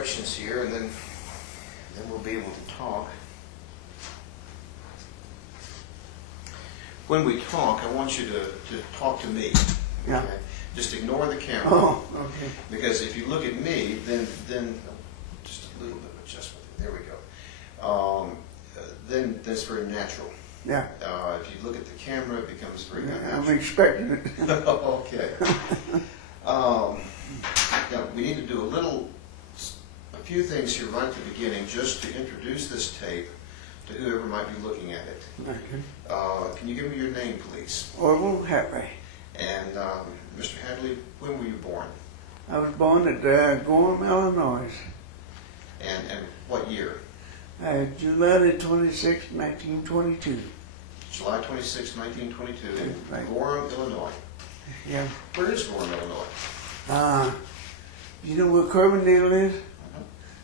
directions here, and then we'll be able to talk. When we talk, I want you to talk to me. Yeah. Okay? Just ignore the camera. Oh, okay. Because if you look at me, then just a little bit of adjustment. There we go. Then that's very natural. Yeah. If you look at the camera, it becomes very unnatural. I'm expecting it. Okay. Now, we need to do a few things here right at the beginning just to introduce this tape to whoever might be looking at it. Okay. Can you give me your name, please? Orville Hatley. And Mr. Hadley, when were you born? I was born at Gorham, Illinois. And what year? July the 26th, 1922. July 26, 1922, in Right. Gorham, Illinois. Yeah. Where is Gorham, Illinois? You know where Carbondale is?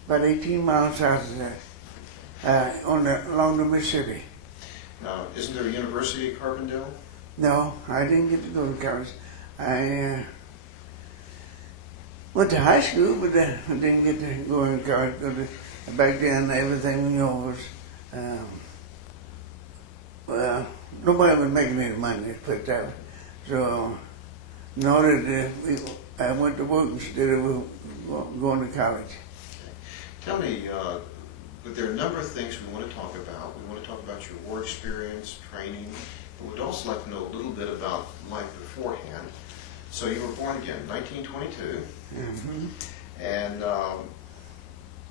About 18 miles south of that, along the Mississippi. Now, isn't there a university at Carbondale? No, I didn't get to go to college. I went to high school, but I didn't get to go to college. Back then, everything we know was, well, nobody was making any money, let's put it that way. So, in order to, I went to work instead of going to college. Tell me, but there are a number of things we want to talk about. We want to talk about your war experience, training, but we'd also like to know a little bit about life beforehand. So you were born again, 1922, Mm-hmm. and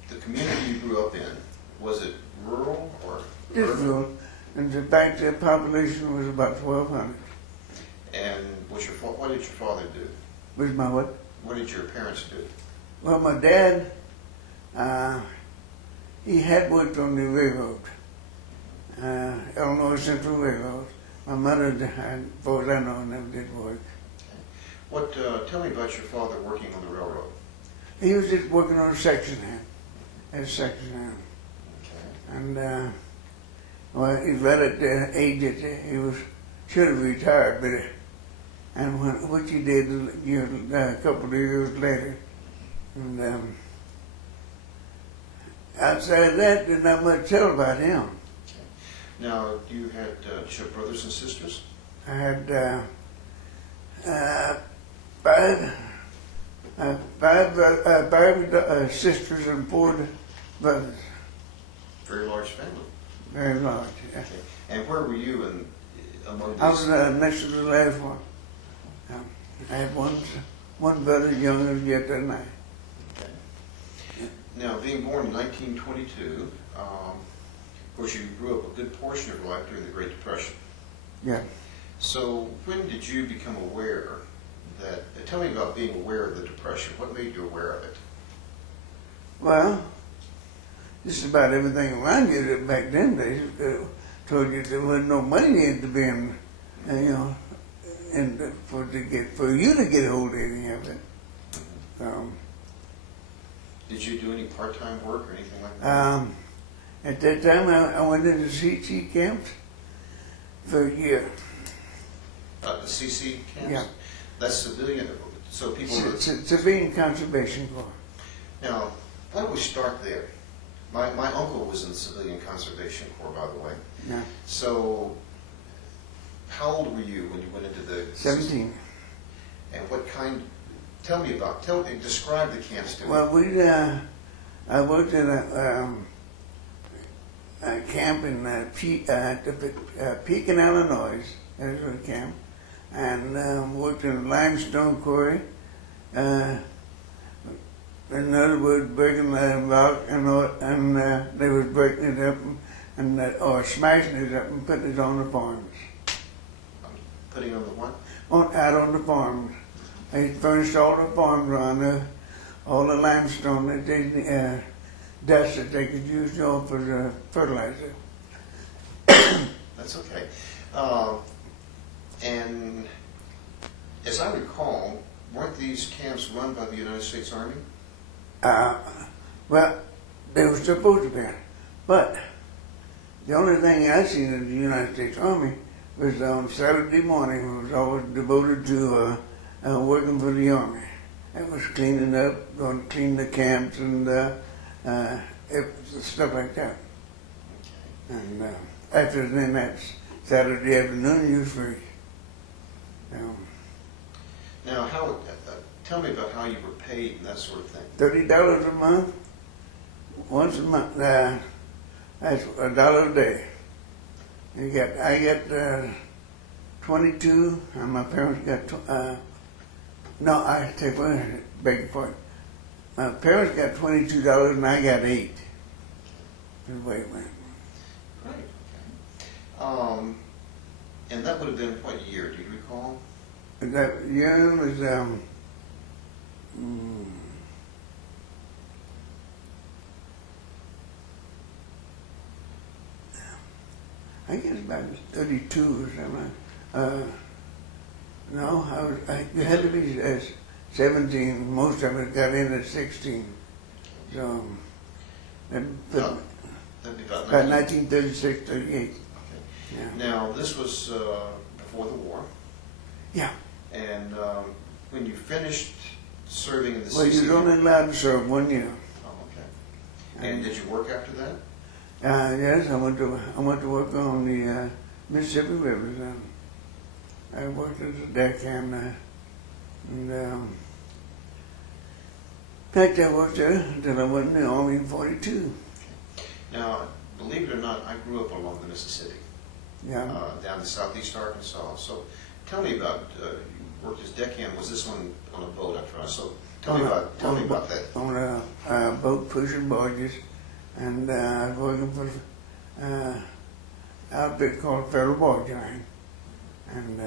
the community you grew up in, was it rural or Just urban? rural. And back the population was about 1,200. And what did your father do? Was my what? What did your parents do? Well, my dad, he had worked on the railroad, Illinois Central Railroad. My mother, as far as I know, never did work. Tell me about your father working on the railroad. He was just working on a section hand, as a section hand. Okay. And, well, he's right at the age that he should have retired, but, which he did a couple of years later. And, outside of that, there's not much to tell about him. Okay. Now, you had did you have brothers and sisters? I had five sisters and 4 brothers. Very large family. Very large. Yeah. Okay. And where were you among these? I was next to the last one. I had one brother younger yet than I. Okay. Now, being born in 1922, of course, you grew up a good portion of your life during the Great Depression. Yeah. So, when did you become aware that? Tell me about being aware of the Depression. What made you aware of it? Well, just about everything around you back then days told you there wasn't no money in to be in, and for you to get hold of any of it. Did you do any part-time work or anything like that? At that time, I went into CC camps for a year. The CC camps? Yeah. That's civilian. So people. Civilian Conservation Corps. Now, why don't we start there? My uncle was in the Civilian Conservation Corps, by the way. Yeah. So, how old were you when you went into the 17. And what kind? Describe the camps to me. Well, I worked in a camp in Pekin, Illinois. That was a camp, and worked in a limestone quarry. In other words, breaking the rock, and they was breaking it up or smashing it up and putting it on the farms. Putting on the what? Out on the farms. They furnished all the farms around there, all the limestone that they dust that they could use for the fertilizer. That's okay. And as I recall, weren't these camps run by the United States Army? Well, they were supposed to be, but the only thing I seen in the United States Army was on Saturday morning. It was always devoted to working for the Army. I was cleaning up, going to clean the camps and stuff like that. And after then, that's Saturday afternoon, you was free. Now, how? Tell me about how you were paid and that sort of thing. $30 a month, once a month. That's $1 a day. I got 22, and my parents got. No, I take one. Beg your pardon. My parents got $22, and I got $8. Wait a minute. Right. Okay. And that would have been what year? Do you recall? That year was I guess about 32 or something. No, it had to be 17. Most of it got in at 16. So That'd be about 1936, 38. Okay. Yeah. Now, this was before the war. Yeah. And when you finished serving in the Well, you were only allowed to serve 1 year. Oh, okay. And did you work after that? Yes, I went to work on the Mississippi River. I worked as a deckhand there. And in fact, I worked there until I went in the Army in 42. Okay. Now, believe it or not, I grew up along the Mississippi, Yeah. down in southeast Arkansas. So tell me about, you worked as deckhand. Was this on a boat, I'm trying? So tell me about that. On a boat pushing barges, and I was working for an outfit called Federal Barge Line. And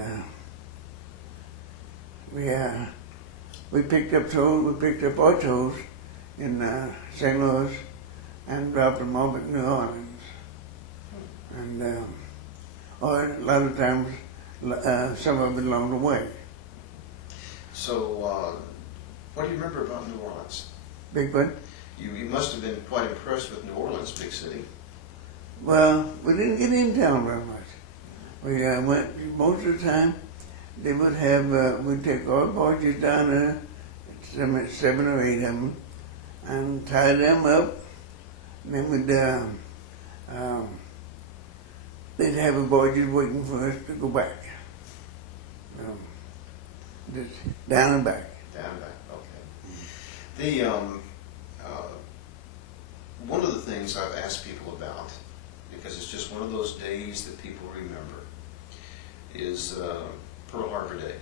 we picked up our tows in St. Louis and dropped them off at New Orleans. And a lot of times, some of it along the way. So what do you remember about New Orleans? Big one? You must have been quite impressed with New Orleans, big city. Well, we didn't get in town very much. We went most of the time. They would have we'd take our barges down there, seven or eight of them, and tie them up. And then we'd they'd have a barges waiting for us to go back. Just down and back. Down and back. Okay. One of the things I've asked people about, because it's just one of those days that people remember, is Pearl Harbor Day.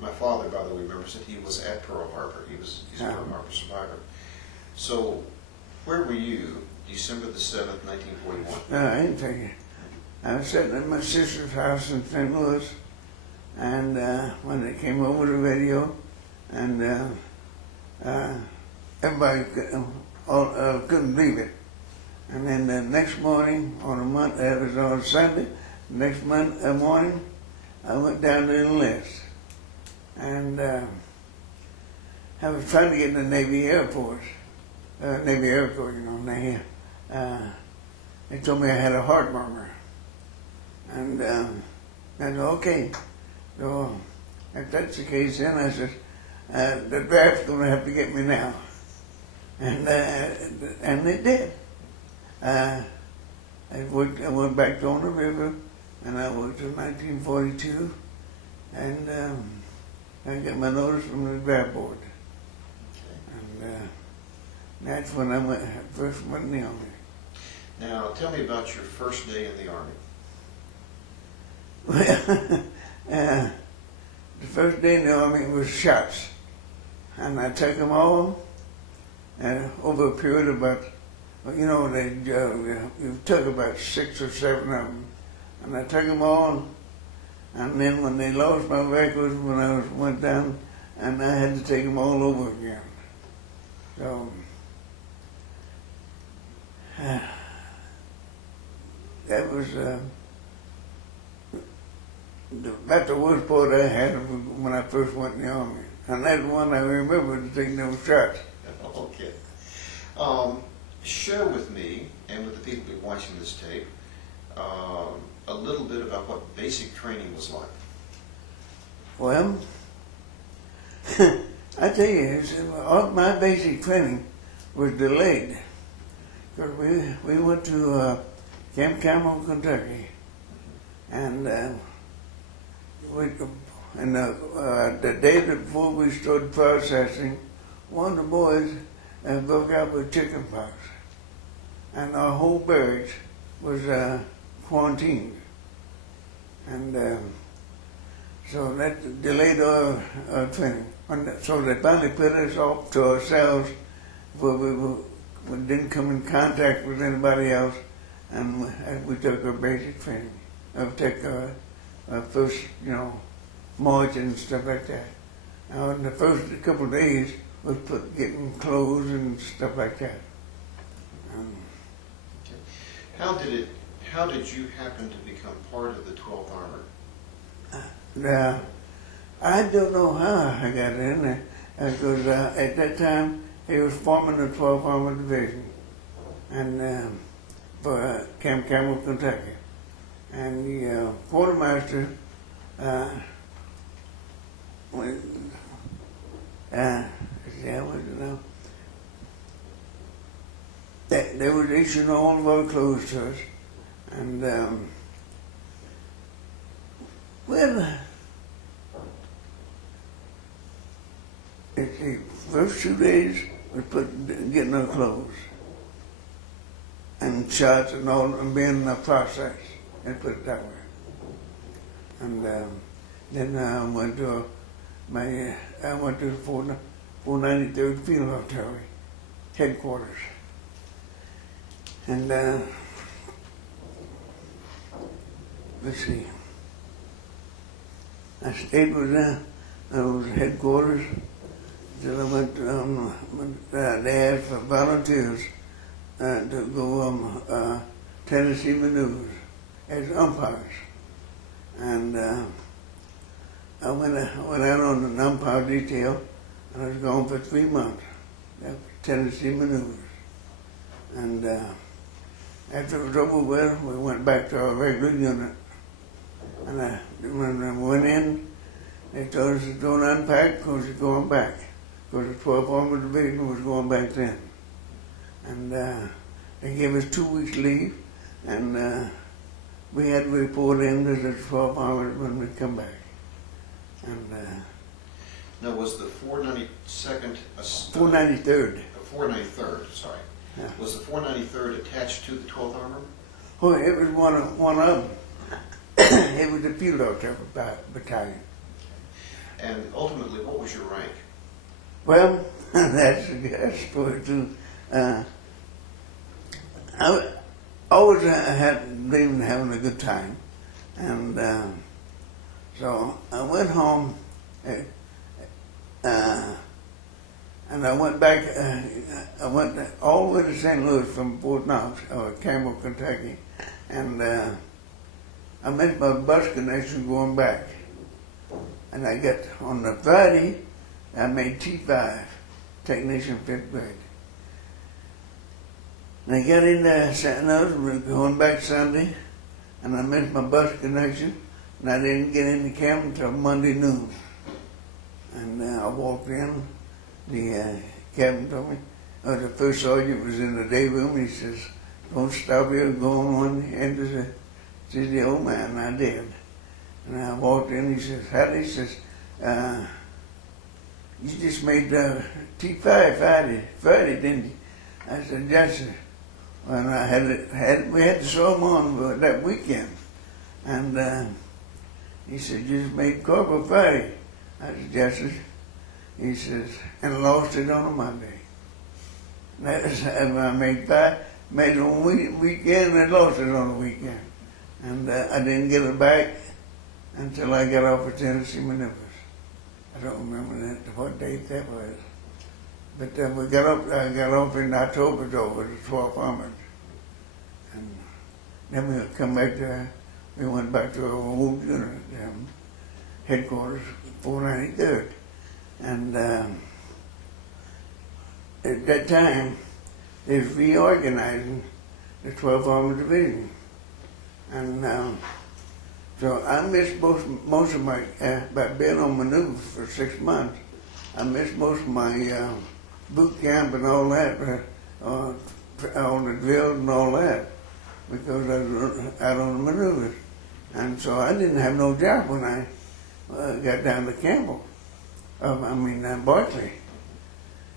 My father, by the way, remembers that he was at Pearl Harbor. He's a Pearl Harbor survivor. So, where were you December the 7th, 1941? I didn't tell you. I was sitting at my sister's house in St. Louis, and when they came over the radio, and everybody couldn't believe it. And then the next morning, it was on Sunday, the next morning, I went down to enlist. And I was trying to get in the Navy Air Force, Navy Air Corps, they told me I had a heart murmur. And I said, okay. So if that's the case, then I said, the draft's going to have to get me now. And it did. I went back on the river, and I worked till 1942, and I got my notice from the draft board. Okay. And that's when I first went in the Army. Now, tell me about your first day in the Army. Well, the first day in the Army was shots, and I took them all, and over a period of about, you took about 6 or 7 of them, and I took them all, and then when they lost my records, when I went down, and I had to take them all over again. So that was about the worst part I had when I first went in the Army, and that's one I remember taking those shots. Okay. Share with me, and with the people who are watching this tape, a little bit about what basic training was like. Well, I tell you, all my basic training was delayed. Because we went to Camp Carmel, Kentucky, and the day before we started processing, one of the boys broke out with chicken pox, and our whole barracks was quarantined, and so that delayed our training. So they finally put us off to ourselves, where we didn't come in contact with anybody else, and we took our basic training. We took our first, march and stuff like that. Now, in the first couple of days, was getting clothes and stuff like that. Okay. How did you happen to become part of the 12th Armored? I don't know how I got in there, because at that time he was forming the 12th Armored Division, and for Camp Carmel, Kentucky, and the quartermaster they were issuing all of our clothes to us, and the first 2 days was getting our clothes and shots and all, and being in the process, and put it that way. And then I went to the 493rd Field Artillery headquarters, and let's see, I stayed with those headquarters till I went. They asked for volunteers to go Tennessee maneuvers as umpires, and I went out on an umpire detail, and I was gone for 3 months. Tennessee maneuvers, and after it was over with, we went back to our regular unit. And when I went in, they told us to don't unpack because we're going back, because the 12th Armored Division was going back then. And they gave us 2 weeks leave, and we had to report in to the 12th Armored when we come back. And now, was the 492nd... 493rd. 493rd, sorry. Yeah. Was the 493rd attached to the 12th Armored? Oh, it was one of them. It was the Field Artillery Battalion. And ultimately, what was your rank? Well, that's a good story too. I always had been having a good time, and so I went home, and I went back. I went all the way to St. Louis from Fort Knox, or Campbell, Kentucky, and I missed my bus connection going back. And I got on the Friday, I made T5, technician 5th grade. And I got in there St. Louis, going back Sunday, and I missed my bus connection, and I didn't get into camp until Monday noon. And I walked in, the captain told me, the first sergeant was in the day room, he says, don't stop here, go on one end to the old man, and I did. And I walked in, he says, Hatley, he says, you just made T5 Friday, didn't you? I said, yes, sir. And we had to show him on that weekend. And he said, you just made Corporal Friday. I said, yes, sir. He says, and lost it on a Monday. That is, I made it on weekend and lost it on the weekend. And I didn't get it back until I got off of Tennessee maneuvers. I don't remember what date that was. But I got off in October with the 12th Armored. And then we come back we went back to our old unit, headquarters, 493rd. And at that time, they was reorganizing the 12th Armored Division. And so I missed most of my, by being on maneuver for 6 months, I missed most of my boot camp and all that, all the drills and all that, because I was out on the maneuvers. And so I didn't have no job when I got down to Campbell, Barclay.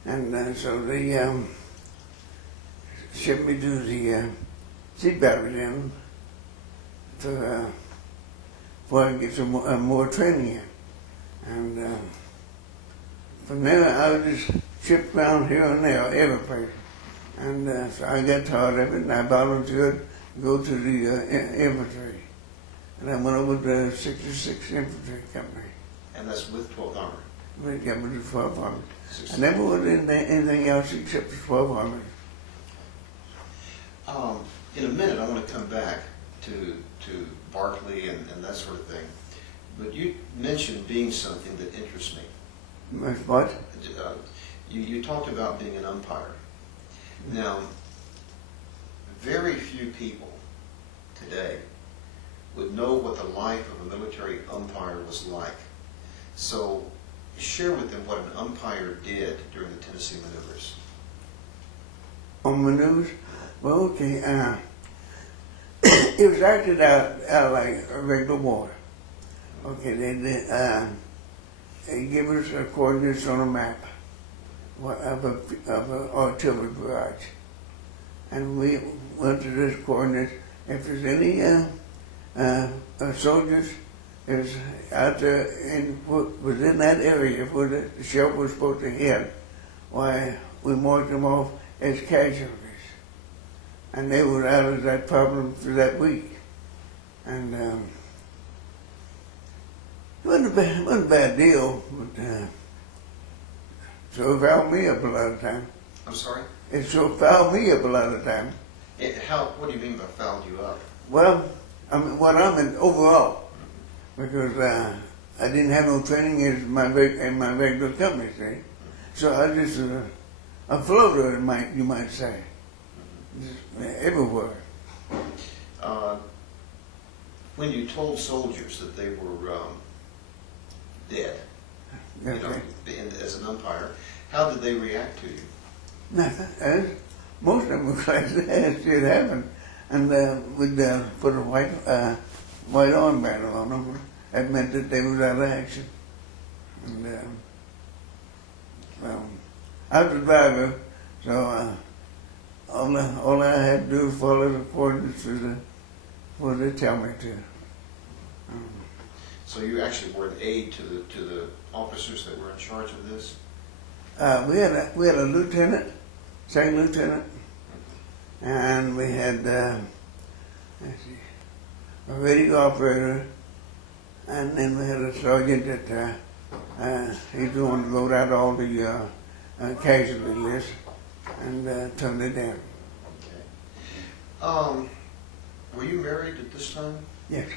And so they shipped me to the sea battalion to before I get some more training in. And from there I was just shipped around here and there, every place. And so I got tired of it, and I volunteered to go to the infantry. And I went over to the 66th Infantry Company. And that's with 12th Armor? They got me to 12th Army. I never went into anything else except the 12th Army. In a minute, I want to come back to Barclay and that sort of thing. But you mentioned being something that interests me. What? You talked about being an umpire. Now, very few people today would know what the life of a military umpire was like. So, share with them what an umpire did during the Tennessee maneuvers. On maneuvers? Well, okay. It was acted out like a regular war. Okay, they give us coordinates on a map of an artillery barrage. And we went to this coordinates. If there's any soldiers is out there within that area where the shell was supposed to hit, why we marked them off as casualties. And they were out of that problem for that week. And it wasn't a bad deal, but so it fouled me up a lot of time. I'm sorry? It so fouled me up a lot of time. What do you mean by fouled you up? Well, I mean, what I meant overall, because I didn't have no training in my regular company, see? So I just a floater, you might say, just everywhere. When you told soldiers that they were dead, Okay. as an umpire, how did they react to you? Nothing. Most of them were glad that shit happened, and we'd put a white armband on them. That meant that they was out of action. And I was a driver, so all I had to do was follow the coordinates what they tell me to. So you actually were an aide to the officers that were in charge of this? We had a lieutenant, second lieutenant, and we had a radio operator, and then we had a sergeant that he's the one who wrote out all the casualty lists and turned it down. Okay. Were you married at this time? Yes.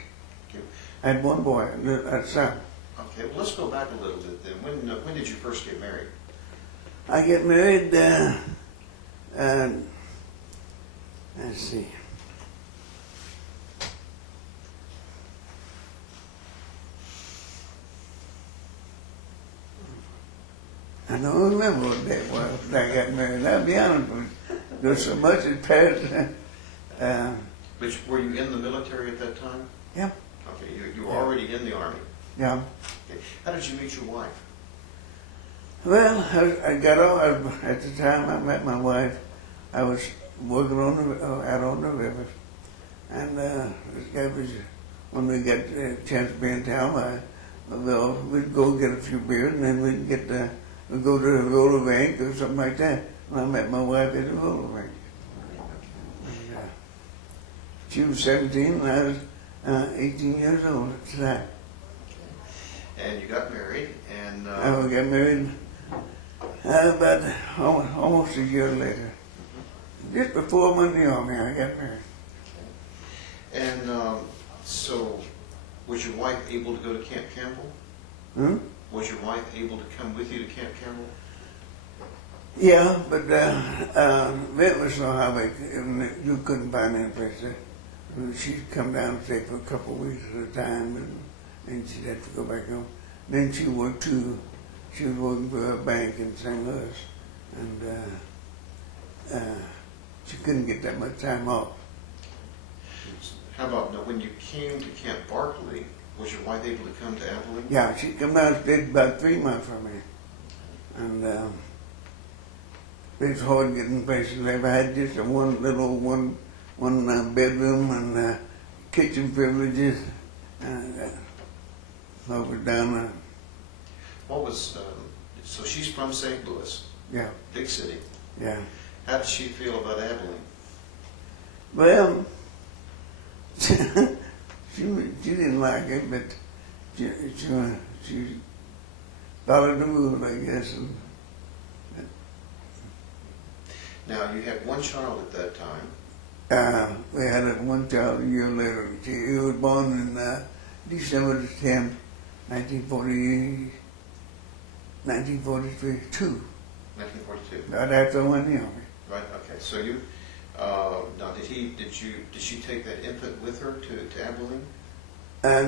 Okay. I had one boy, a son. Okay, well let's go back a little bit then. When did you first get married? I get married, let's see. I don't remember what day it was when I got married. I'll be honest with you. There's so much that passed. Which, were you in the military at that time? Yeah. Okay, you were already in the Army. Yeah. Okay. How did you meet your wife? Well, I got off, at the time I met my wife, I was working out on the river. And this guy was, when we got a chance to be in town, we'd go get a few beers and then we'd go to the roller rink or something like that. And I met my wife at the roller rink. And, she was 17 and I was 18 years old at the time. Okay. And you got married, and... I got married about almost a year later. Just before I went in the Army, I got married. Okay. And so, was your wife able to go to Camp Campbell? Hmm? Was your wife able to come with you to Camp Campbell? Yeah, but it was so havoc, and you couldn't find any place there. She'd come down and stay for a couple of weeks at a time, and then she'd have to go back home. Then she worked 2 She was working for a bank in St. Louis, and she couldn't get that much time off. How about now, when you came to Camp Barkley, was your wife able to come to Abilene? Yeah, she come down and stayed about 3 months for me. And it was hard getting places to live. I had just a one bedroom and kitchen privileges. Over down What was, so she's from St. Louis, yeah, big city. yeah. How did she feel about Abilene? Well, she didn't like it, but she followed the rules, I guess. And, Now, you had one child at that time. we had one child a year later. He was born in December the 10th, 1943, 1942. right after I went in the Army. Right. Okay. So you now did she take that infant with her to Abilene?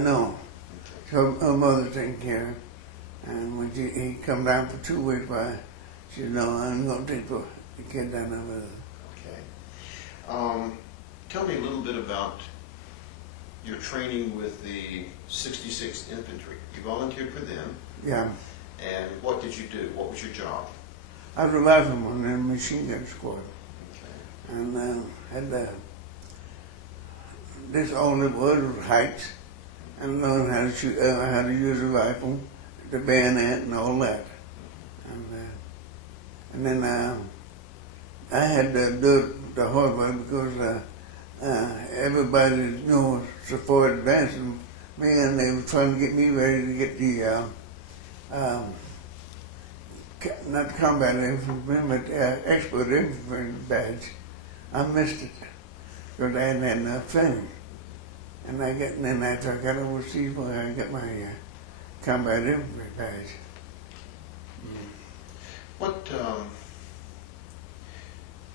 No. Okay. So her mother taking care of him. And when he come down for 2 weeks, she said, no, I'm going to take the kid down there with her. Okay. Tell me a little bit about your training with the 66th Infantry. You volunteered for them, Yeah. and what did you do? What was your job? I was a rifleman in a machine gun squad. Okay. And had this all it was heights, and learned how to shoot, how to use a rifle, the bayonet, and all that. And then I had to do it the hard way because everybody, you know, supported advancing me, and they were trying to get me ready to get the not combat infantry, but expert infantry badge. I missed it because I hadn't had enough training. And then after I got overseas, well, I got my combat infantry badge. What?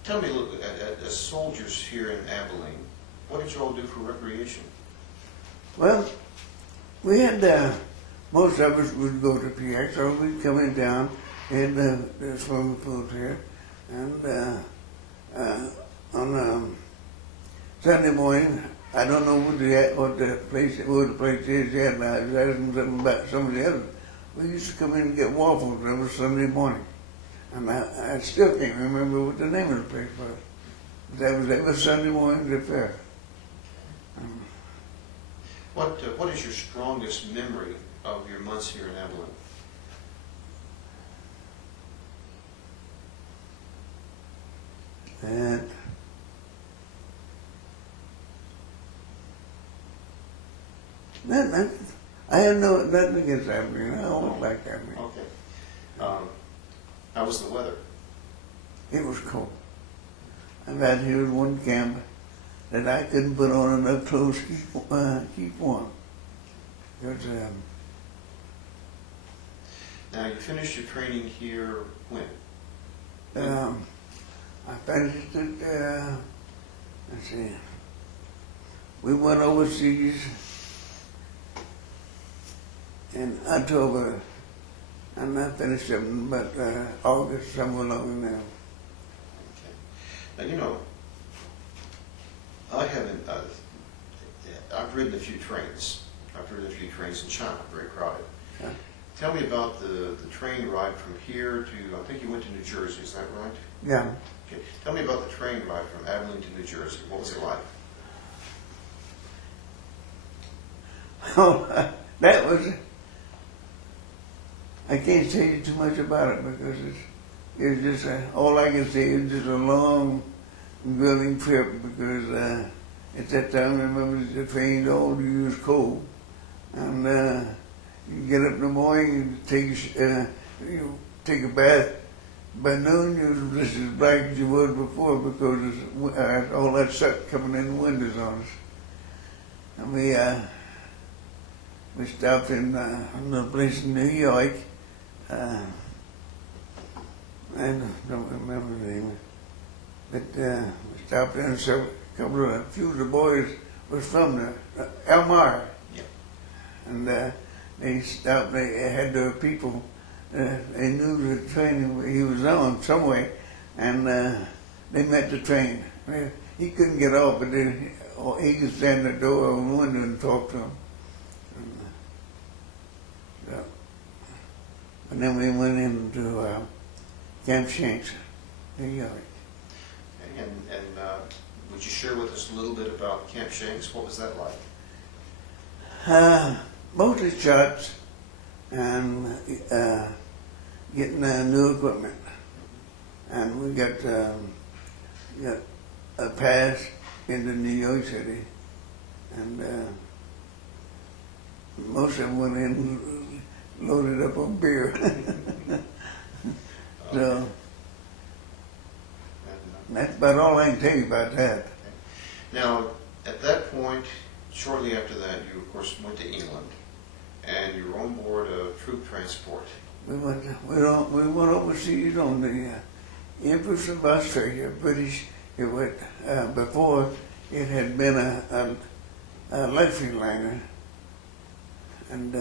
Tell me a little bit. As soldiers here in Abilene, what did you all do for recreation? Well, we had most of us would go to PX, or we'd come in down in the swimming pools here, and on Sunday morning, I don't know what the place is yet. Now, I was asking something about some of the others. We used to come in and get waffles every Sunday morning, and I still can't remember what the name of the place was. But that was every Sunday morning at the fair. What is your strongest memory of your months here in Abilene? And I have nothing against Abilene. I always liked Abilene. Okay. How was the weather? It was cold. I've had here one camp that I couldn't put on enough clothes to keep warm. Because, Now, you finished your training here when? I finished it, let's see, we went overseas in October, and I finished up in about August, somewhere along in there. Okay. Now, you know, I haven't, I've ridden a few trains. I've ridden a few trains in China, very crowded. Yeah. Tell me about the train ride from here to, I think you went to New Jersey, is that right? Yeah. Okay. Tell me about the train ride from Abilene to New Jersey. What was it like? Oh, that was, I can't tell you too much about it because it's just, all I can say is just a long, grueling trip because at that time, remember, the train's all you use coal. And you get up in the morning, you take a bath. By noon, you're just as black as you was before because there's all that soot coming in the windows on us. And we stopped in a place in New York. I don't remember the name, but we stopped there and a few of the boys was from there, Elmira. Yeah. And they stopped, they had their people they knew the train he was on somewhere, and they met the train. He couldn't get off, but then he could stand at the door or the window and talk to him. And then we went into Camp Shanks, New York. And would you share with us a little bit about Camp Shanks? What was that like? Mostly shots and getting new equipment. And we got a pass into New York City. And most of them went in loaded up on beer. So that's about all I can tell you about that. Now, at that point, shortly after that, you of course went to England, and you were on board a troop transport. We went overseas on the Empress of Australia, British. It went before it had been a luxury liner, and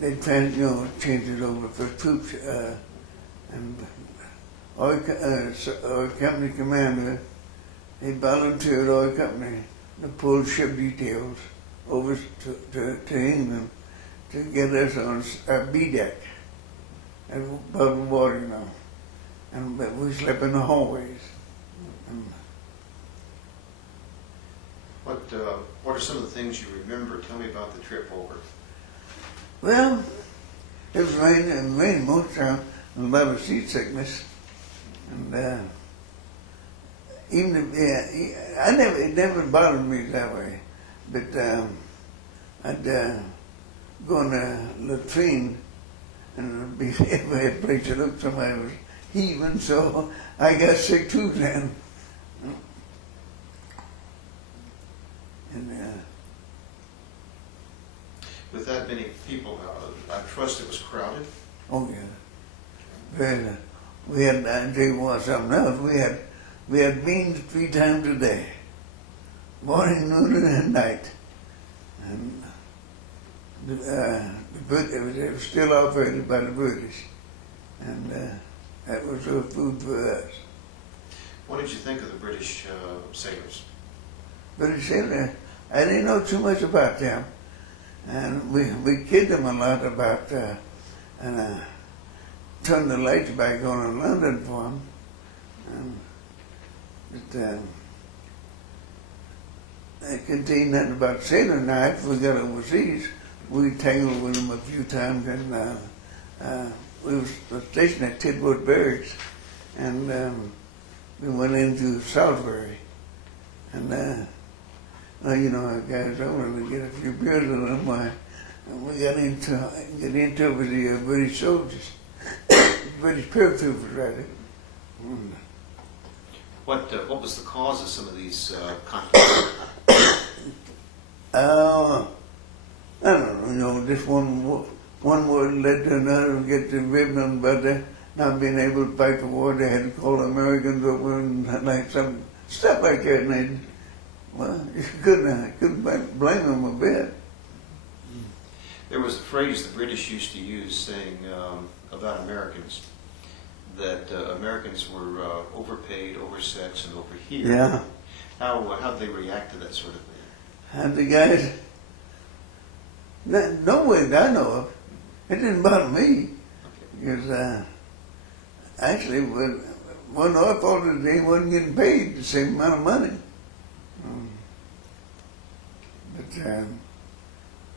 they changed it over for troops. And our company commander, he volunteered our company to pull ship details over to England to get us on a B deck above the water, And we slept in the hallways. And What are some of the things you remember? Tell me about the trip over. well, it was raining most of the time, and a lot of seasickness. And it never bothered me that way. But I'd go on the latrine, and it'd be every place I looked, somebody was heaving, so I got sick too then. And With that many people, I trust it was crowded. oh yeah. But we had, I tell you what, something else. We had beans 3 times a day, morning, noon, and night. And it was still operated by the British, and that was real food for us. What did you think of the British sailors? British sailors, I didn't know too much about them, and we kidded them a lot about turn the lights back on in London for them. It contained nothing about sailing knives. We got overseas. We tangled with them a few times, and we was stationed at Tidworth Barracks, and we went into Salisbury, and our guys over to get a few beers with them, and we got into it with the British soldiers, British paratroopers, rather. What was the cause of some of these conflicts? I don't know, just one word led to another, get the ribbon about that, not being able to fight the war. They had to call the Americans over and like some stuff like that. And you couldn't blame them a bit. There was a phrase the British used to use saying about Americans, that Americans were overpaid, oversexed, and overheated. Yeah. How'd they react to that sort of thing? And the guys, no way that I know of, it didn't bother me. Okay. Because actually, one our fault is they wasn't getting paid the same amount of money. But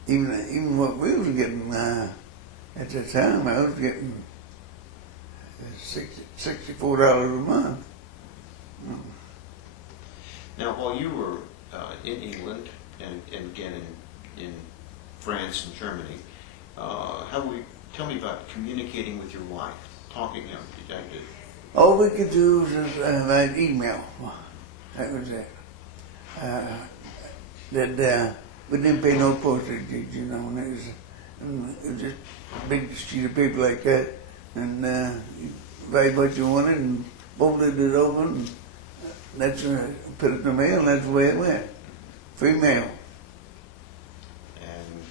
even what we was getting at the time, I was getting $64 a month. Now, while you were in England and again in France and Germany, tell me about communicating with your wife, talking to them. All we could do was write email. That was it. We didn't pay no postage, and it was just a big sheet of paper like that, and you write what you wanted and folded it over, and that's put it in the mail, and that's the way it went. Free mail. And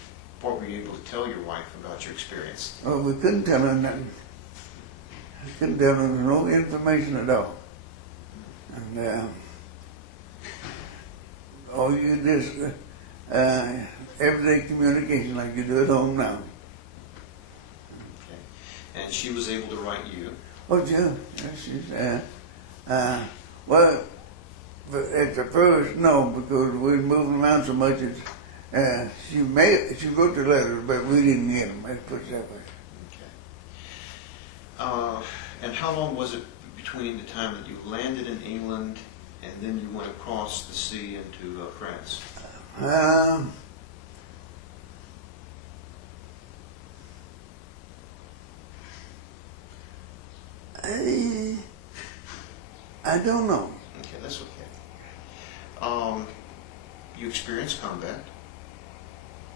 what were you able tell your wife about your experience? Well, we couldn't tell her nothing. We couldn't tell her no information at all. And all you do is everyday communication like you do at home now. Okay. And she was able to write you. Oh, yeah, she's, well, but at the first, no, because we were moving around so much. She wrote the letters, but we didn't get them. Let's put it that way. Okay. And how long was it between the time that you landed in England and then you went across the sea into France? I don't know. Okay, that's okay. You experienced combat.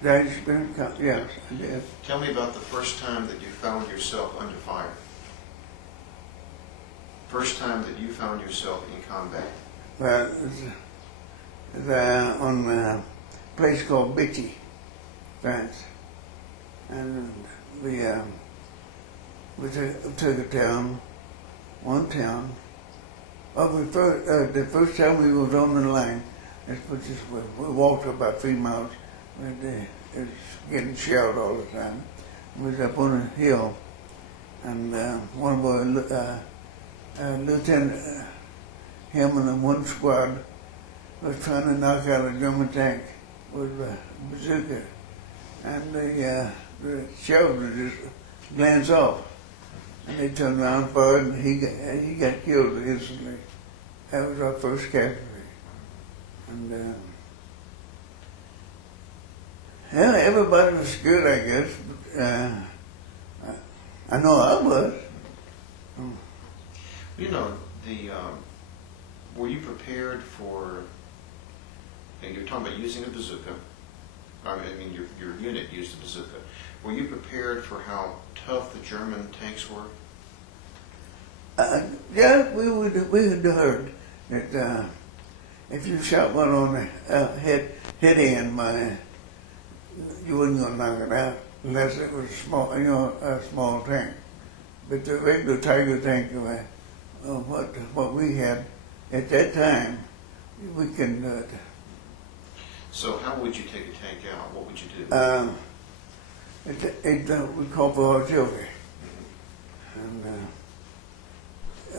Did I experience yes, I did. Tell me about the first time that you found yourself under fire. First time that you found yourself in combat. Well, it was on a place called Vichy, France. And we took a town, one town. The first time we was on the line, let's put this way, we walked about 3 miles. It was getting shelled all the time. We was up on a hill, and one of our lieutenant, him and one squad was trying to knock out a German tank with a bazooka, and the shells would just glance off, and they turned around and fired, and he got killed instantly. That was our first casualty, and yeah, everybody was good, I guess. But, I know I was. You know, were you prepared for, and you're talking about using a bazooka, I mean your unit used a bazooka. Were you prepared for how tough the German tanks were? Yeah, we had heard that if you shot one on the head end, you wasn't going to knock it out unless it was small, a small tank. But the regular Tiger tank, what we had at that time, we couldn't do it. So how would you take a tank out? What would you do? We called for artillery. And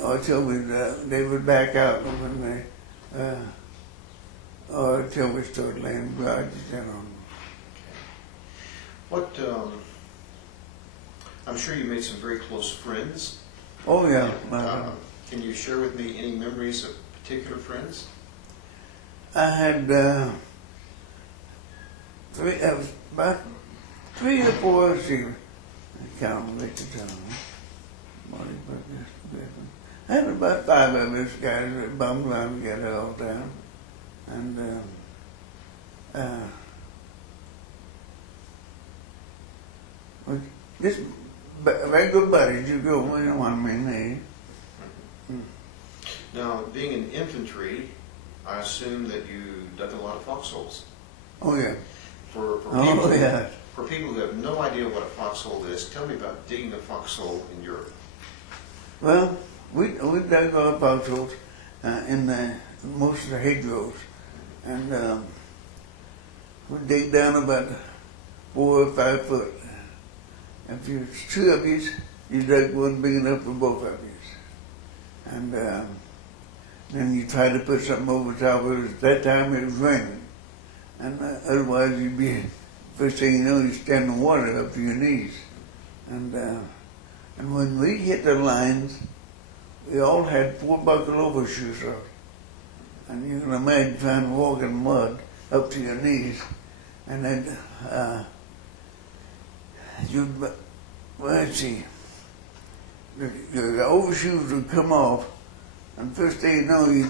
artillery, they would back out when artillery started laying barges down on them. What, I'm sure you made some very close friends. Oh, yeah. Can you share with me any memories of particular friends? I had about 3 or 4, I count them at the time. I had about 5 of us guys that bummed around together all the time. And just regular buddies, you go when you want me, Now, being in infantry, I assume that you dug a lot of foxholes. Oh, yeah. For people who have no idea what a foxhole is, tell me about digging a foxhole in Europe. Well, we dug a lot of foxholes in most of the hedgerows. And we dig down about 4 or 5 foot. If it's 2 of you, you dug one big enough for both of you. And then you try to put something over top of it. At that time it was raining. And otherwise you'd be, first thing you know, you stand in water up to your knees. And when we hit the lines, we all had 4 buckle overshoes on. And you can imagine trying to walk in mud up to your knees. And then let's see, the overshoes would come off, and first thing you know, you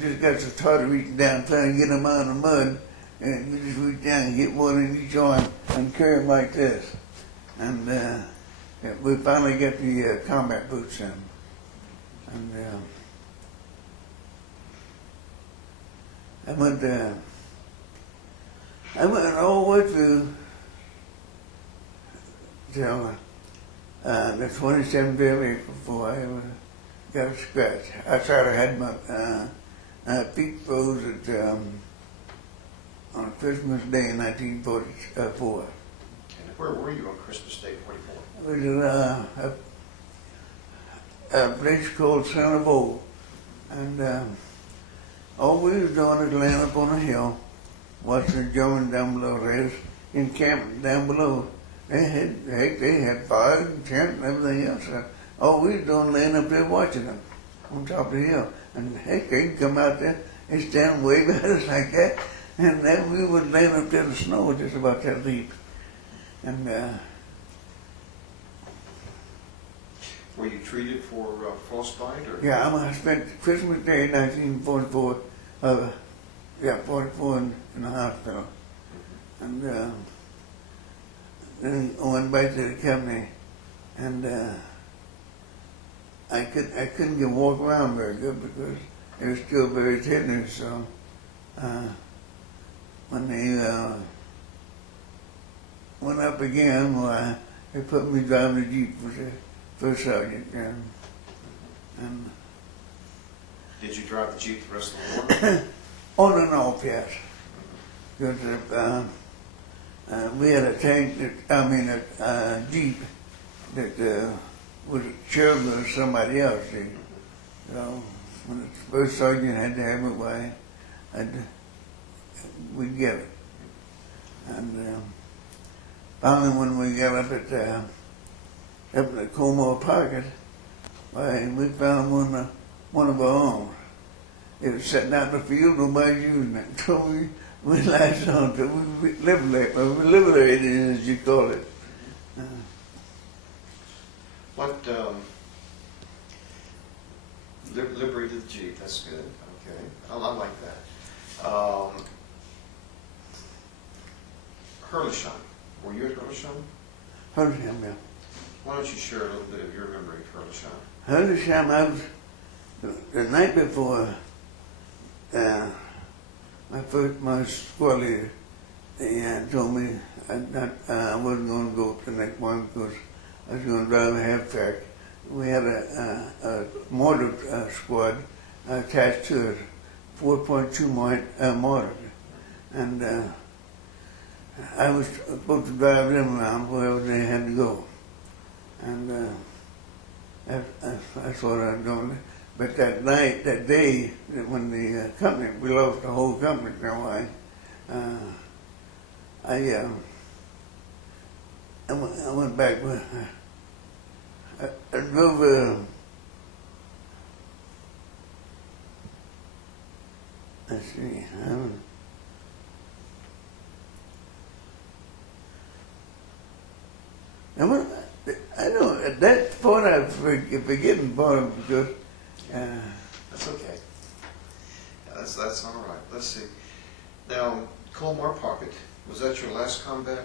just got so tired of reaching down trying to get them out of the mud, and you just reach down and get one in each arm and carry them like this. And we finally got the combat boots in. And I went all the way through. until the 27th of April before I ever got a scratch. I thought I had my feet froze at, on Christmas Day in 1944. And where were you on Christmas Day, 44? It was a place called Santa and all we was doing is laying up on a hill, watching the Germans down below there, encamped down below. They had fire and tent and everything else. All we was doing laying up there watching them on top of the hill. And heck, they come out there, they stand way behind us like that, and then we was laying up there in the snow just about that deep. And Were you treated for frostbite? Or? yeah, I spent Christmas Day 1944, 44 in the hospital. And then I went back to the company, and I couldn't get walk around very good because it was still very tender. So when they went up again, well, they put me driving the Jeep with the first sergeant, and Did you drive the Jeep the rest of the war? on and off, yes. Because we had a tank a Jeep that was shared with somebody else. See. So when the first sergeant had to have it, why, we'd get it. And finally, when we got up at the Como pocket, why, we found one of our own. It was sitting out in the field, nobody using it. So we latched on to it. We liberated, as you call it. What liberated the Jeep? That's good. Okay, I like that. Herlisheim. Were you at Herlisheim? Herlisheim, yeah. Why don't you share a little bit of your memory of Herlisheim? Herlisheim, I was the night before. My squad leader, they told me I wasn't going to go up the next morning because I was going to drive a half track. We had a mortar squad attached to it, 4.2 mortar, and I was supposed to drive them around wherever they had to go, and that's what I was doing. But that night, that day, when the company, we lost the whole company. Now I went back. I drove. Let's see. I don't. At that point, I'm forgetting part of it because. That's okay. Yeah, that's all right. Let's see. Now, Colmar Pocket, was that your last combat?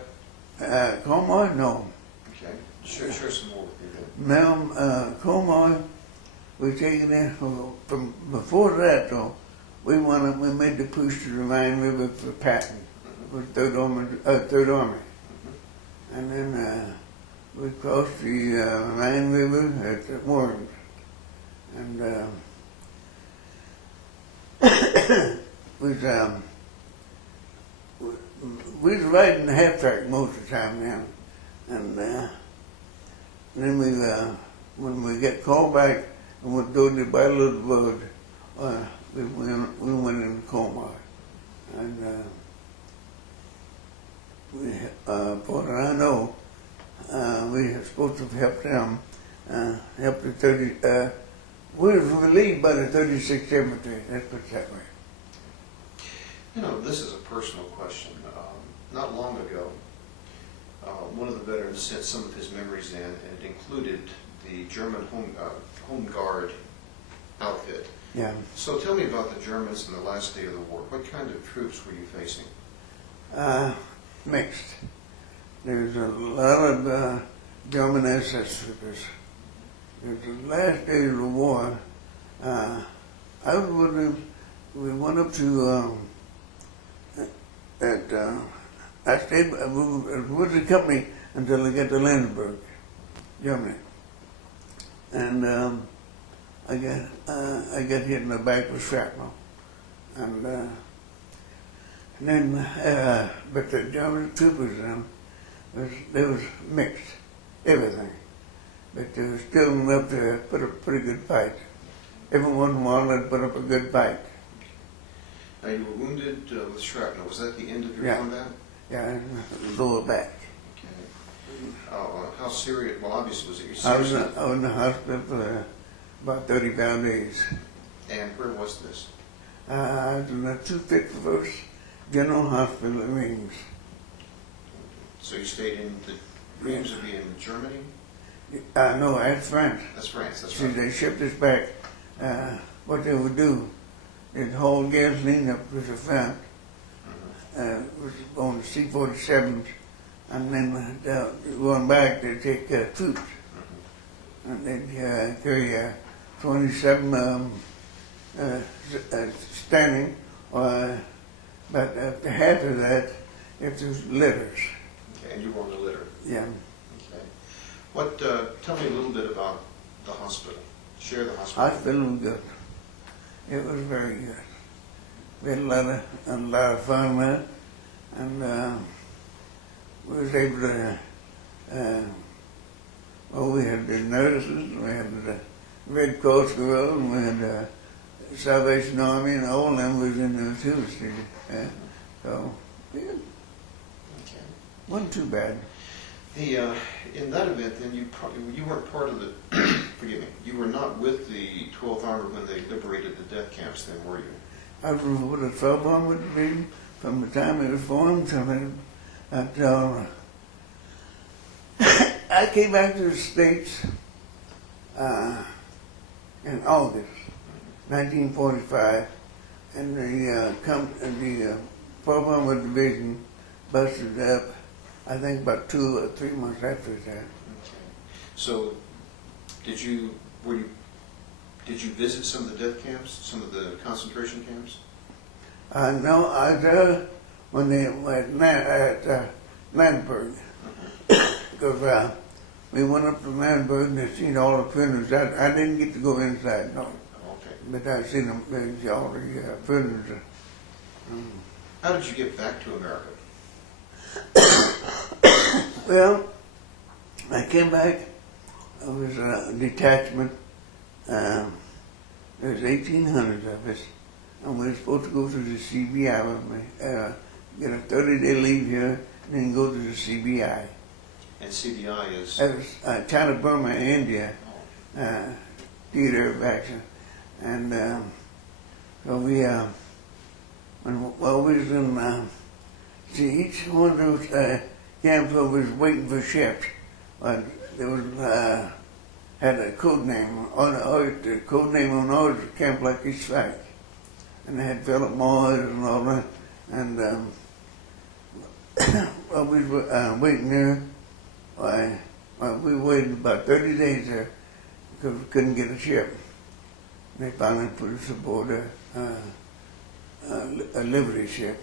Colmar, no. Okay. Share some more with me then. Now, Colmar, we taken in from before that though. We made the push to the Rhine River for Patton, with Third Army, and then we crossed the Rhine River at Warren. And we was riding the half track most of the time then, and then when we get called back and we're doing the Battle of the Bulge, we went in Colmar, and Porter, I know we were supposed to help them, help the 30. We were relieved by the 36th Infantry, let's put it that way. You know, this is a personal question. Not long ago, one of the veterans sent some of his memories in, and it included the German Home Guard outfit. Yeah. So tell me about the Germans in the last day of the war. What kind of troops were you facing? Mixed. There's a lot of German SS troopers. It was the last day of the war. I was with them. We went up to I stayed with the company until I got to Lindbergh, Germany. And I got hit in the back with shrapnel. And then, but the German troopers they was mixed, everything. But they were still enough to put up a pretty good fight. Every once in a while they'd put up a good fight. Now you were wounded with shrapnel. Was that the end of your Yeah. combat? Yeah, in the lower back. Okay. How serious? Well, obviously, was it your I was serious? in the hospital for about 35 days. And where was this? I was in the 251st General Hospital in Reims. So you stayed in the Reims would be in Germany? No, I had France. That's France, that's See, right. they shipped us back. What they would do, they'd haul gasoline up to the front, was on the C-47s, and then going back, they'd take troops, and they'd carry 27 standing, but after half of that, if there's litters. Okay, and you were on the litter. Yeah. Okay. What? Tell me a little bit about the hospital. Share the hospital. Hospital was good. It was very good. We had a lot of fun with it, and we was able to. Well, we had the nurses, we had the Red Cross girls, and we had the Salvation Army, and all of them was in there too. See, so yeah, Okay. wasn't too bad. In that event, then you weren't part of the. Forgive me. You were not with the 12th Army when they liberated the death camps. Then were you? I was with the 12th Army Division from the time it was formed until I came back to the States in August 1945, and the 12th Army Division busted up, I think about 2 or 3 months after that. Okay. So, did you visit some of the death camps, some of the concentration camps? No, I was there when they were at Lindbergh, because we went up to Lindbergh and they seen all the prisoners. I didn't get to go inside, no, Okay. but I seen them, all the prisoners. How did you get back to America? Well, I came back. I was a detachment. There was 1,800 of us, and we were supposed to go to the CBI with me. Get a 30-day leave here, and then go to the CBI. And CBI is. That was China, Burma, India theater of action, and so we we was in. See, each one of those camps was waiting for ships. There was had a code name on the code name on ours was Camp Lucky Strike, and they had Philip Morris and all that. And while we were waiting there, we waited about 30 days there because we couldn't get a ship. They finally put us aboard a Liberty ship.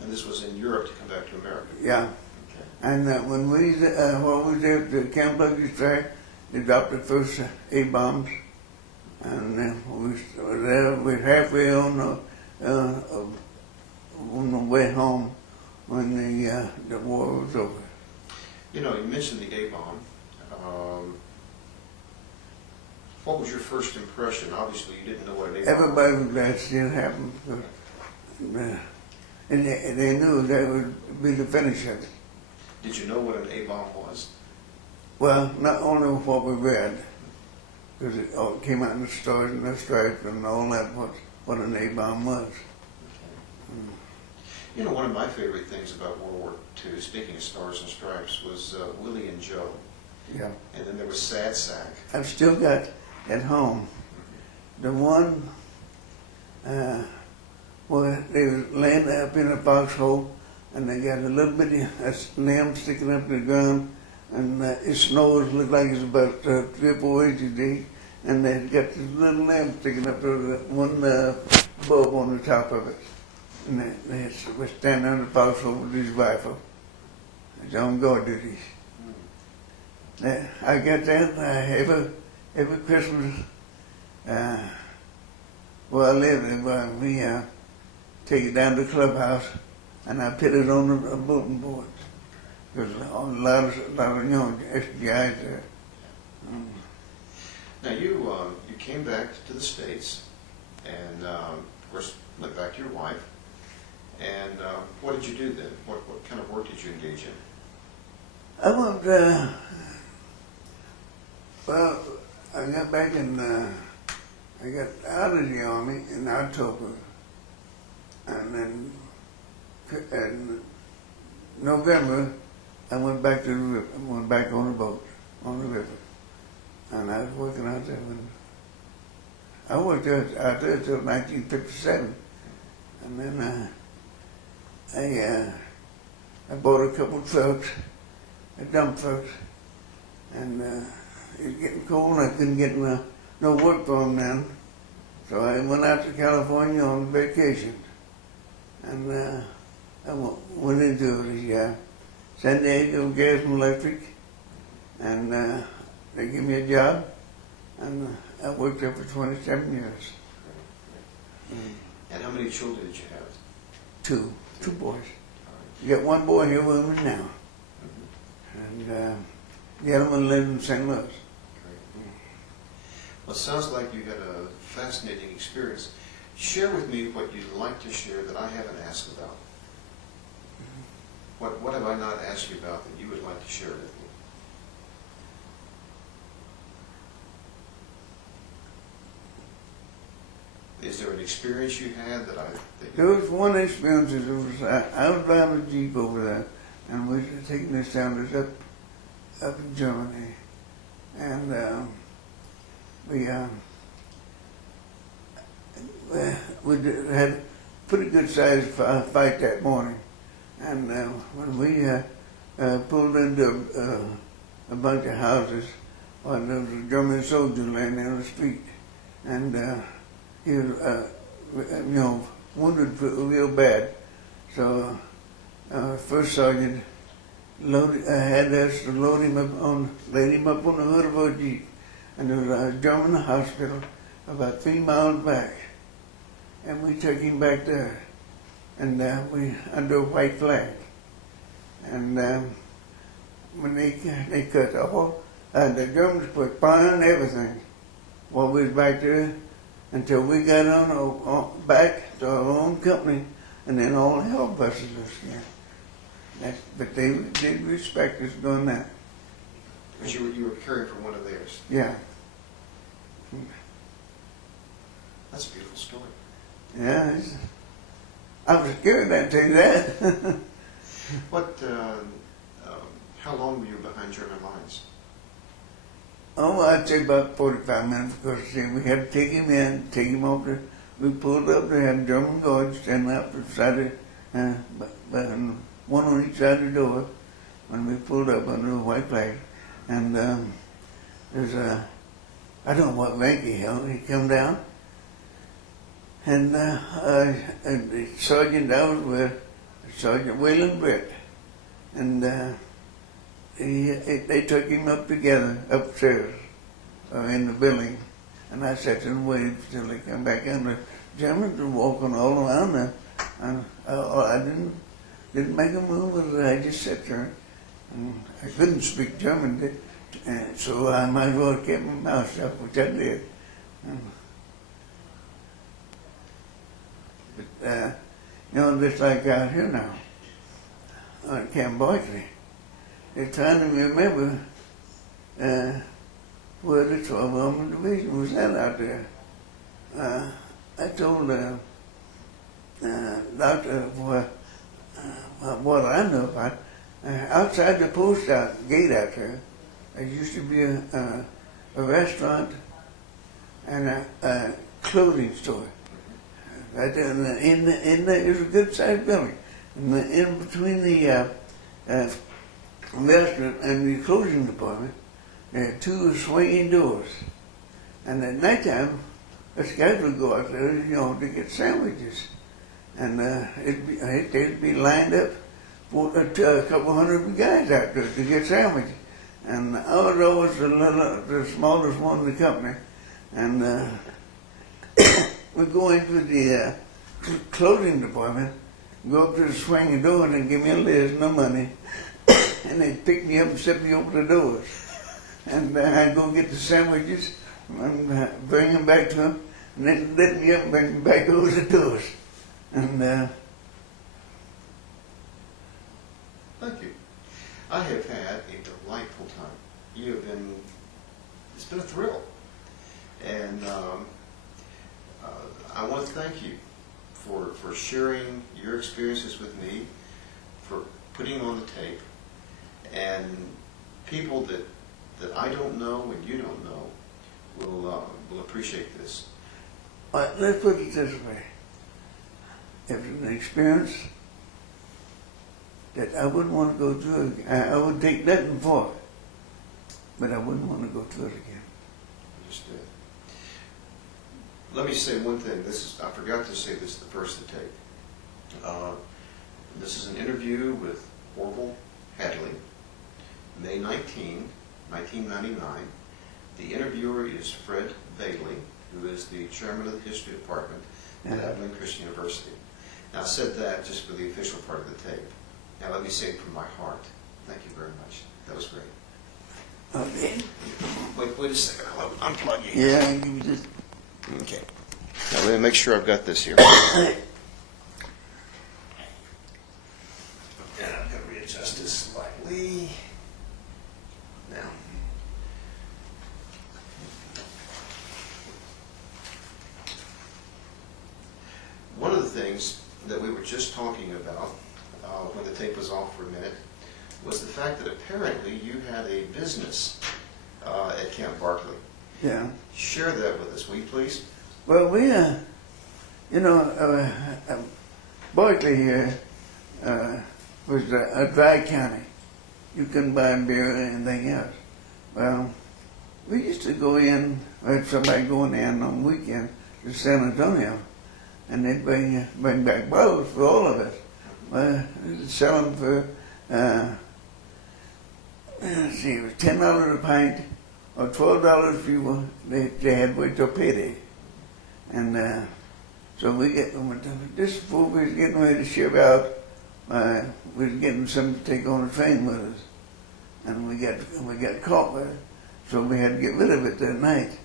And this was in Europe to come back to America. Yeah. Okay. And when we while we was there at the Camp Lucky Strike, they dropped the first A-bombs, and then we were there. We were halfway on the way home when the war was over. You know, you mentioned the A-bomb. What was your first impression? Obviously, you didn't know what an A-bomb was. Everybody was glad it didn't happen, and they knew that would be the finish of it. Did you know what an A-bomb was? Well, not only what we read, because it all came out in the stars and the stripes and all that, what an A-bomb was. Okay. You know, one of my favorite things about World War II, speaking of Stars and Stripes, was Willie and Joe. Yeah. And then there was Sad Sack. I've still got at home the one where they was laying up in a foxhole and they got a little bitty limb sticking up to the ground, and its nose looked like it's about 3 or 4 inches deep, and they got this little limb sticking up to the one bulb on the top of it. and they was standing on the foxhole with his rifle. He's on guard duty. I got that every Christmas. Where I lived, we take it down to the clubhouse, and I put it on the bulletin boards. There's a lot of extra guys there. Now you came back to the States, and of course went back to your wife. And what did you do then? What kind of work did you engage in? I went. Well, I got back in. I got out of the army in October, and then in November I went back to the river. I went back on the boat on the river, and I was working out there. I worked out there until 1957, and then I bought a couple of trucks, dump trucks, and it was getting cold, and I couldn't get no work for them then. So I went out to California on vacation, and I went into the San Diego Gas and Electric, and they gave me a job, and I worked there for 27 years. And how many children did you have? Two boys. You got one boy here with me now, and the other one lives in St. Louis. Well, it sounds like you had a fascinating experience. Share with me what you'd like to share that I haven't asked about. What have I not asked you about that you would like to share with me? Is there an experience you had that There was one experience. I was driving a Jeep over there, and we were taking the sounders up in Germany, and we had a pretty good sized fight that morning, and when we pulled into a bunch of houses, well, there was a German soldier laying there on the street, and he was, wounded real bad. So first sergeant had us to laid him up on the hood of our Jeep, and there was a German hospital about 3 miles back, and we took him back there, and we under a white flag, and when they cut all, the Germans put fire on everything while we was back there, until we got on back to our own company, and then all hell busted us again. But they did respect us doing that. Because you were caring for one of theirs. Yeah. That's a beautiful story. Yeah. I was scared, I tell you that. How long were you behind German lines? Oh, I'd say about 45 minutes, because we had to take him in, take him off there. We pulled up, they had German guards standing up beside it, one on each side of the door when we pulled up under the white flag. And there's I don't know what rank he held. He come down, and the sergeant I was with, Sergeant Wayland Britt, and they took him up together upstairs in the building, and I sat there and waited till they come back in. The Germans were walking all around there, and I didn't make a move. I just sat there, and I couldn't speak German, so I might as well keep my mouth shut, which I did. But just like out here now, on Camp Barkley, they're trying to remember where the 12th Armored Division was at out there. I told Doctor what I know about. Outside the post gate out there used to be a restaurant and a clothing store. Right there, it was a good sized building. In between the restaurant and the clothing department, there are 2 swinging doors. And at nighttime, us guys would go out there, to get sandwiches. and they'd be lined up for a couple hundred guys out there to get sandwiches. And I was always the smallest one in the company, and we go into the clothing department, go up to the swinging doors and give me a list, no money, and they'd pick me up and set me over the doors. And I'd go get the sandwiches and bring them back to them, and then let me up and bring me back over the doors. And thank you. I have had a delightful time. You have been, it's been a thrill. And I want to thank you for sharing your experiences with me, for putting on the tape, and people that I don't know and you don't know will appreciate this. Let's put it this way. It's an experience that I wouldn't want to go through. I would take nothing for it, but I wouldn't want to go through it again. Understood. Let me say one thing. I forgot to say this the first tape. This is an interview with Orville Hatley, May 19, 1999. The interviewer is Fred Bailey, who is the chairman of the history department at Abilene Christian University. Now, I said that just for the official part of the tape. Now, let me say it from my heart. Thank you very much. That was great. Okay. Wait a second. I'll unplug you. Yeah, you just. Okay. Now, let me make sure I've got this here. And I'm going to readjust this slightly. Now. One of the things that we were just talking about when the tape was off for a minute was the fact that apparently you had a business at Camp Barkley. Yeah. Share that with us, will you please? Well, we, Barkley here was a dry county. You couldn't buy beer or anything else. Well, we used to go in, we had somebody going in on weekend to San Antonio, and they'd bring back bottles for all of us. Well, we'd sell them for, let's see, it was $10 a pint, or $12 if you were, they had wait till payday. And so just before we was getting ready to ship out, we was getting some to take on the train with us. And we got caught with it. So we had to get rid of it that night.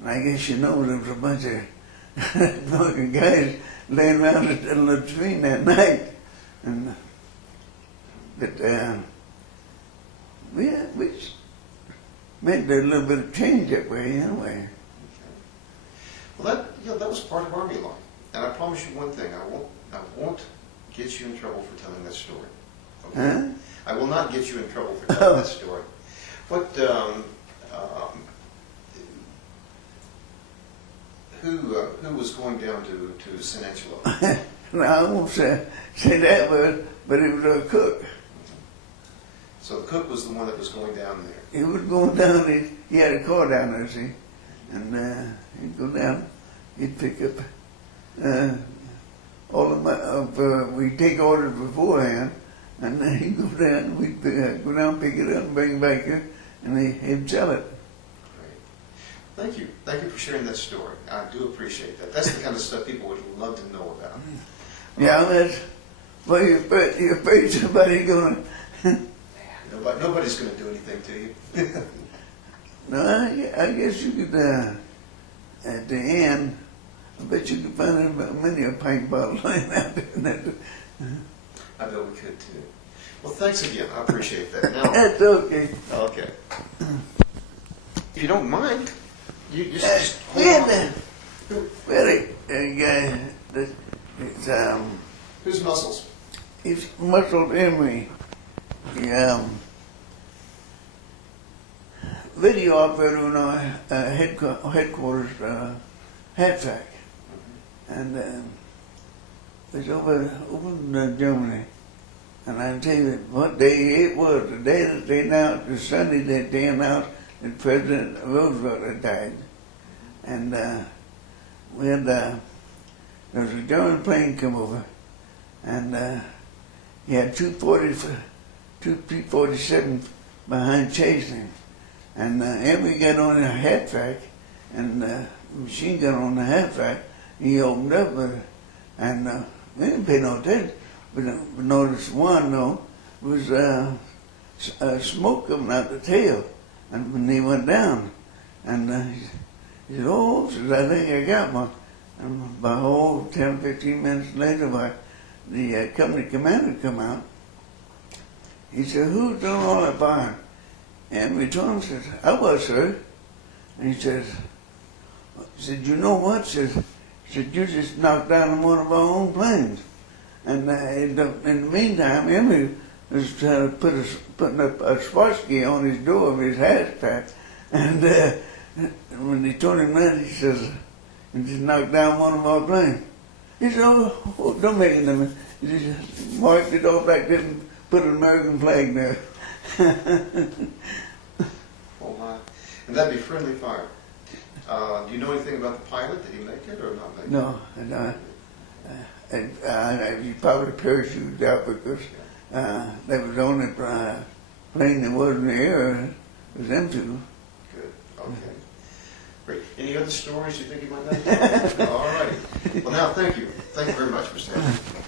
And I guess you know there was a bunch of fucking guys laying around in the latrine that night. And but we made a little bit of change that way anyway. Well, that was part of Army life. And I promise you one thing, I won't get you in trouble for telling that story. Okay? Huh? I will not get you in trouble for telling that story. What, who was going down to San Angelo? No, I won't say that, but it was a cook. So the cook was the one that was going down there. He was going down, he had a car down there, see, and he'd go down, he'd pick up all of my, we'd take orders beforehand, and then he'd go down, we'd go down, pick it up, and bring it back here, and he'd sell it. Great. Thank you. Thank you for sharing that story. I do appreciate that. That's the kind of stuff people would love to know about. Yeah, that's, well, you're afraid somebody's gonna... Nobody's going to do anything to you. No, I guess you could, at the end, I bet you could find about many a pint bottle laying out there. I bet we could too. Well, thanks again. I appreciate that. Now, That's okay. okay. If you don't mind, you just We hold had on. really a guy that Whose muscles? he's muscled Emery. He, video operator in our headquarters, hat track. And it's over in Germany. And I tell you what day it was, the day that they announced, the Sunday that they announced that President Roosevelt had died. And we had there was a German plane come over, and he had two P-47 behind chasing him. And Emory got on the hat track, and machine gun on the hat track. He opened up, and we didn't pay no attention. But noticed one, though, was smoke coming out the tail. And when he went down, and he said, "Oh," says, "I think I got one." And about 10, 15 minutes later, the company commander come out. He said, "Who's doing all that firing?" And we told him, said, "I was, sir." And he said, "You know what?" Said, "You just knocked down one of our own planes." And in the meantime, Emory was trying to putting up a Swarovski on his door of his hat pack. And when he told him that, he says, "You just knocked down one of our planes." He said, "Oh, don't make it to me." He just marked it off like that and put an American flag there. Oh my. And that'd be friendly fire. Do you know anything about the pilot? Did he make it or not make it? No, he probably parachuted out because that was the only plane that was in the air. It was them two. Good. Okay. Great. Any other stories you think you might like to tell? All righty. Well, now, thank you. Thank you very much, Mr. Hatley.